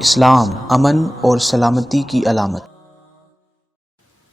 اسلام امن اور سلامتی کی علامت۔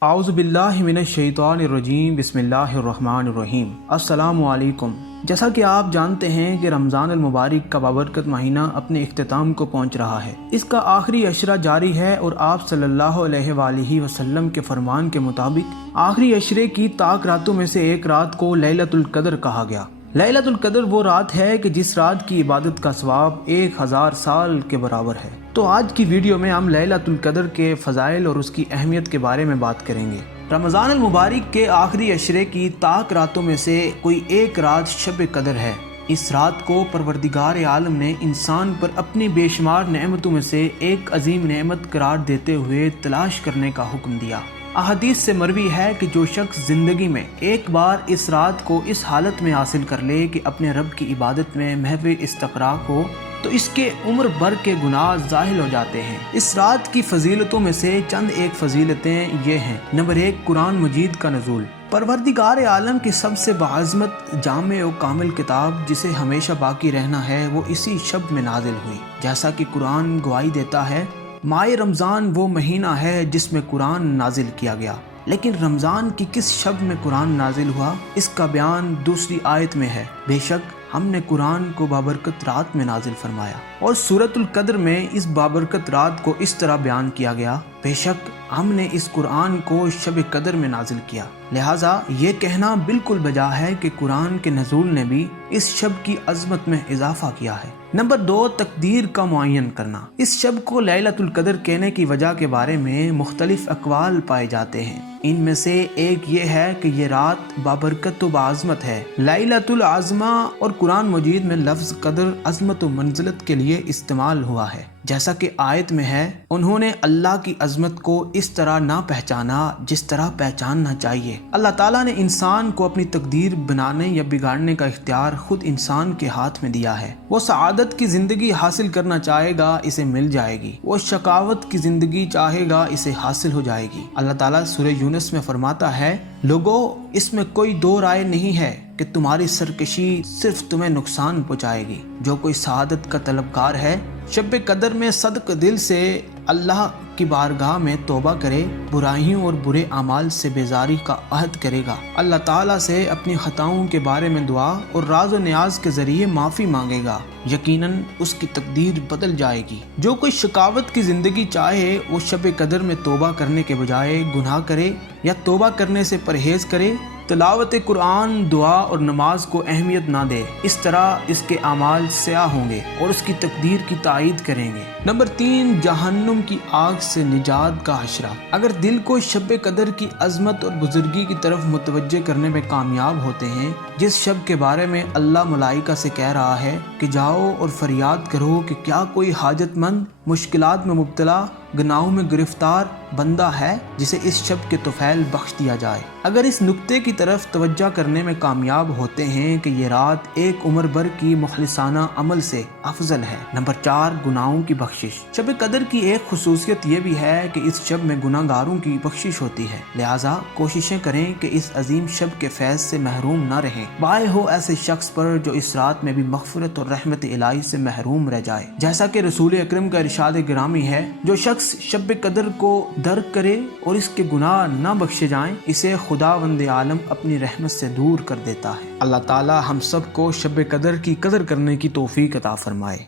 اعوذ باللہ من الشیطان الرجیم، بسم اللہ الرحمن الرحیم۔ السلام علیکم۔ جیسا کہ آپ جانتے ہیں کہ رمضان المبارک کا بابرکت مہینہ اپنے اختتام کو پہنچ رہا ہے۔ اس کا آخری عشرہ جاری ہے اور آپ صلی اللہ علیہ وآلہ وسلم کے فرمان کے مطابق آخری عشرے کی طاق راتوں میں سے ایک رات کو لیلۃ القدر کہا گیا۔ لیلۃ القدر وہ رات ہے کہ جس رات کی عبادت کا ثواب 1000 سال کے برابر ہے۔ تو آج کی ویڈیو میں ہم لیلۃ القدر کے فضائل اور اس کی اہمیت کے بارے میں بات کریں گے۔ رمضان المبارک کے آخری عشرے کی طاق راتوں میں سے کوئی ایک رات شب قدر ہے۔ اس رات کو پروردگار عالم نے انسان پر اپنی بے شمار نعمتوں میں سے ایک عظیم نعمت قرار دیتے ہوئے تلاش کرنے کا حکم دیا۔ احادیث سے مروی ہے کہ جو شخص زندگی میں ایک بار اس رات کو اس حالت میں حاصل کر لے کہ اپنے رب کی عبادت میں محو استغراق ہو تو اس کے عمر بھر کے گناہ ظاہر ہو جاتے ہیں۔ اس رات کی فضیلتوں میں سے چند ایک فضیلتیں یہ ہیں۔ نمبر 1، قرآن مجید کا نزول۔ پروردگار عالم کی سب سے باعظمت جامع و کامل کتاب جسے ہمیشہ باقی رہنا ہے وہ اسی شب میں نازل ہوئی۔ جیسا کہ قرآن گواہی دیتا ہے، ماہ رمضان وہ مہینہ ہے جس میں قرآن نازل کیا گیا۔ لیکن رمضان کی کس شب میں قرآن نازل ہوا، اس کا بیان دوسری آیت میں ہے۔ بے شک ہم نے قرآن کو بابرکت رات میں نازل فرمایا۔ اور سورۃ القدر میں اس بابرکت رات کو اس طرح بیان کیا گیا، بے شک ہم نے اس قرآن کو شب قدر میں نازل کیا۔ لہٰذا یہ کہنا بالکل بجا ہے کہ قرآن کے نزول نے بھی اس شب کی عظمت میں اضافہ کیا ہے۔ نمبر 2، تقدیر کا معین کرنا۔ اس شب کو لیلۃ القدر کہنے کی وجہ کے بارے میں مختلف اقوال پائے جاتے ہیں۔ ان میں سے ایک یہ ہے کہ یہ رات بابرکت و بعظمت ہے۔ لیلۃ العظمہ اور قرآن مجید میں لفظ قدر عظمت و منزلت کے لیے استعمال ہوا ہے، جیسا کہ آیت میں ہے، انہوں نے اللہ کی عظمت کو اس طرح نہ پہچانا جس طرح پہچاننا چاہیے۔ اللہ تعالیٰ نے انسان کو اپنی تقدیر بنانے یا بگاڑنے کا اختیار خود انسان کے ہاتھ میں دیا ہے۔ وہ سعادت کی زندگی حاصل کرنا چاہے گا، اسے مل جائے گی۔ وہ شقاوت کی زندگی چاہے گا، اسے حاصل ہو جائے گی۔ اللہ تعالیٰ سورہ یونس میں فرماتا ہے، لوگو اس میں کوئی دو رائے نہیں ہے کہ تمہاری سرکشی صرف تمہیں نقصان پہنچائے گی۔ جو کوئی سعادت کا طلبگار ہے، شب قدر میں صدق دل سے اللہ کی بارگاہ میں توبہ کرے، برائیوں اور برے اعمال سے بیزاری کا عہد کرے گا، اللہ تعالیٰ سے اپنی خطاؤں کے بارے میں دعا اور راز و نیاز کے ذریعے معافی مانگے گا، یقیناً اس کی تقدیر بدل جائے گی۔ جو کوئی شقاوت کی زندگی چاہے، وہ شب قدر میں توبہ کرنے کے بجائے گناہ کرے یا توبہ کرنے سے پرہیز کرے، تلاوت قرآن، دعا اور نماز کو اہمیت نہ دے، اس طرح اس کے اعمال سیاہ ہوں گے اور اس کی تقدیر کی تائید کریں گے۔ نمبر 3، جہنم کی آگ سے نجات کا حشرہ۔ اگر دل کو شب قدر کی عظمت اور بزرگی کی طرف متوجہ کرنے میں کامیاب ہوتے ہیں، جس شب کے بارے میں اللہ ملائکہ سے کہہ رہا ہے کہ جاؤ اور فریاد کرو کہ کیا کوئی حاجت مند، مشکلات میں مبتلا، گناہوں میں گرفتار بندہ ہے جسے اس شب کے طفیل بخش دیا جائے۔ اگر اس نقطے کی طرف توجہ کرنے میں کامیاب ہوتے ہیں کہ یہ رات ایک عمر بھر کی مخلصانہ عمل سے افضل ہے۔ نمبر 4، گناہوں کی بخشش۔ شب قدر کی ایک خصوصیت یہ بھی ہے کہ اس شب میں گناہ گاروں کی بخشش ہوتی ہے، لہٰذا کوششیں کریں کہ اس عظیم شب کے فیض سے محروم نہ رہیں۔ بائے ہو ایسے شخص پر جو اس رات میں بھی مغفرت اور رحمت الہی سے محروم رہ جائے۔ جیسا کہ رسول اکرم کا ارشاد گرامی ہے، جو شخص شب قدر کو درک کرے اور اس کے گناہ نہ بخشے جائیں، اسے خداوند عالم اپنی رحمت سے دور کر دیتا ہے۔ اللہ تعالی ہم سب کو شب قدر کی قدر کرنے کی توفیق عطا فرمائے۔